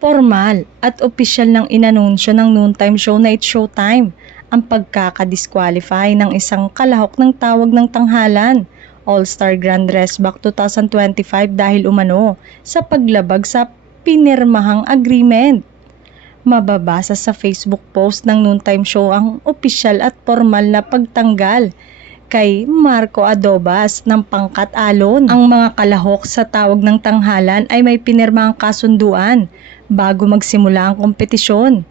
Formal at opisyal ng inanunsyo ng noontime show na It's Showtime ang pagkakadisqualify ng isang kalahok ng tawag ng tanghalan, All-Star Grand Resback 2025 dahil umano sa paglabag sa pinirmahang agreement. Mababasa sa Facebook post ng noontime show ang opisyal at formal na pagtanggal kay Marco Adobas ng pangkat alon. Ang mga kalahok sa tawag ng tanghalan ay may pinirmahang kasunduan bago magsimula ang kompetisyon.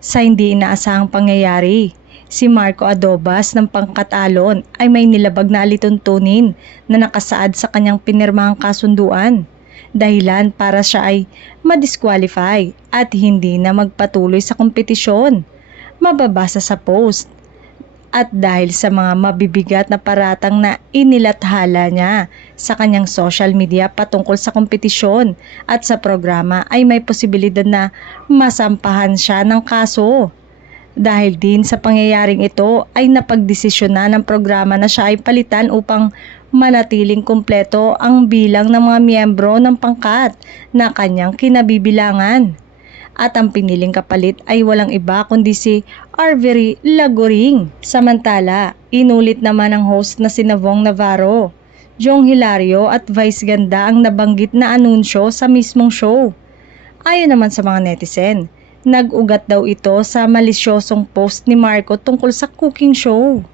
Sa hindi inaasahang pangyayari, si Marco Adobas ng pangkat alon ay may nilabag na alituntunin na nakasaad sa kanyang pinirmahang kasunduan. Dahilan para siya ay madisqualify at hindi na magpatuloy sa kompetisyon. Mababasa sa post. At dahil sa mga mabibigat na paratang na inilathala niya sa kanyang social media patungkol sa kompetisyon at sa programa ay may posibilidad na masampahan siya ng kaso. Dahil din sa pangyayaring ito ay napagdesisyon na ng programa na siya ay palitan upang manatiling kumpleto ang bilang ng mga miyembro ng pangkat na kanyang kinabibilangan. At ang piniling kapalit ay walang iba kundi si Arvery Lagoring. Samantala, inulit naman ng host na si Navong Navarro, Jong Hilario at Vice Ganda ang nabanggit na anunsyo sa mismong show. Ayon naman sa mga netizen, nag-ugat daw ito sa malisyosong post ni Marco tungkol sa cooking show.